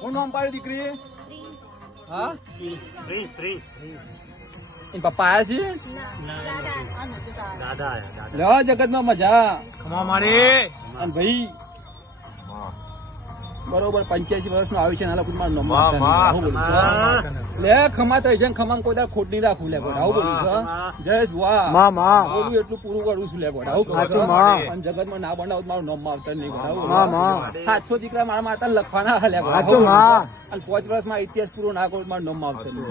કોણ નામ પાડ્યું દીકરી? હા પપ્પા આયા છે? લો જગત માં મજા મારી. અને ભાઈ બરોબર 85 વર્ષનું આયુષ્ય ના લખું મારું લે ખમા તો છે ખમા કોઈ તાર ખોટ નહીં રાખવું લે આવું બોલું છે. જયેશ વાહ બોલું એટલું પૂરું કરું છું લે આવું જગત માં ના બનાવું મારું નામ આવતા નહીં આવું 700 દીકરા મારા માતા લખવાના લે અને 5 વર્ષમાં ઇતિહાસ પૂરો ના કરું મારું નામ આવતા નહીં.